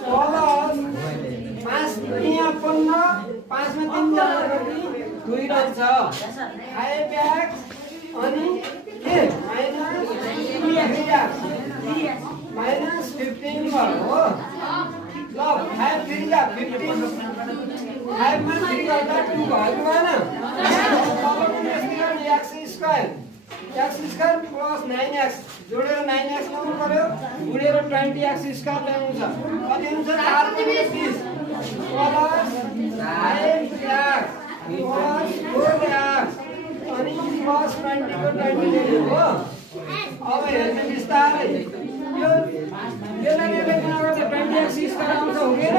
plus 5 यहाँ 15 5 मा 3 जना गरी 2 रहन्छ 5x अनि के माइनस 15 भयो हो ल 5 3 जा 15 5 मा 3 गर्दा 2 भयो भएन x स्क्वायर प्लस 9x जोडेर 9x ल्याउनु पर्यो गुणेर 20x स्क्वायर ल्याउनु छ कति हुन्छ 4 × 20 प्लस 5x प्लस 4x अनि प्लस 20 को 20 ल्यायो हो अब हेर्नु बिस्तारै यो यसलाई गुणा गर्दा 20x स्क्वायर आउँछ हुँदैन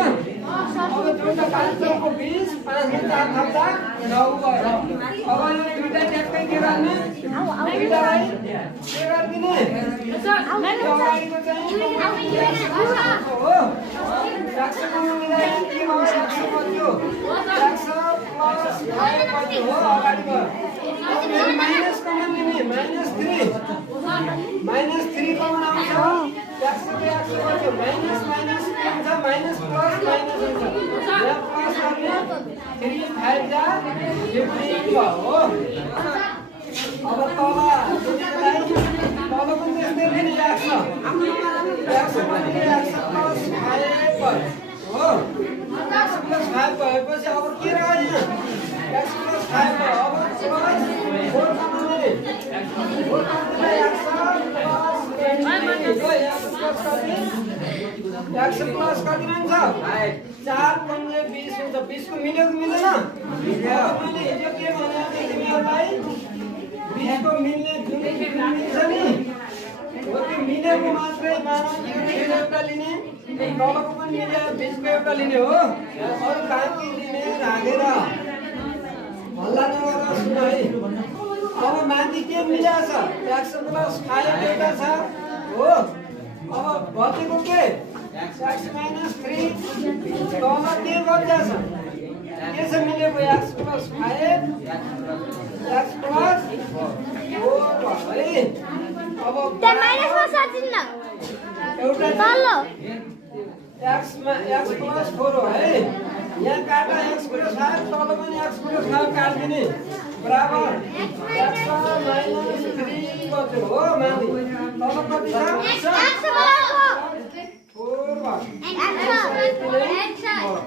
अब जोड्दा 5 को 20 5 मा 4 थप्दा 9 भयो अब यो दुईटा ट्याक्कै के गर्ने दुईटालाई के गर्दिने अगाडिको चाहिँ हो राक्षसको मिलाइ के भयो राक्षस बच्यो राक्षस प्लस 5 बच्यो हो अगाडि भयो अब माइनस कमन लिने -3 कमन आउँछ राक्षस बच्यो माइनस के हुन्छ माइनस प्लस माइनस हुन्छ यहाँ प्लस गर्ने 3 5 जा 15 भयो हो अब तल पनि त्यस्तै पनि राख्छ प्लस 5 भयो हो प्लस 5 भएपछि अब के रह्यो x प्लस 5 भयो अब प्लस 4 कमाउने 4 x प्लस कति हुन्छ 4 × 20 हुन्छ 20 को मिलेको मिलेन मैले हिजो के भनेको थिएँ तिमीहरूलाई 20 को मिल्ने जुन मिल्छ नि हो त्यो मिलेको मात्रै मानौ एउटा लिने तलको पनि मिल्यो 20 को एउटा लिने हो अरु बाँकी लिने राखेर हल्ला नगर सुन है अब माथि के मिलाछ x प्लस 5 एउटा छ हो अब बचेको के x माइनस 3 तल के गर्छ के छ मिलेको x प्लस 5 x प्लस 4 है अब त्यो माइनसमा साटिन्न एउटा तल x प्लस 4 हो है यहाँ काट्दा x प्लस 5 तल पनि x प्लस 5 काट्दिने बराबर x माइनस 3 बच्यो हो माथि तल कति छ x 4 भयो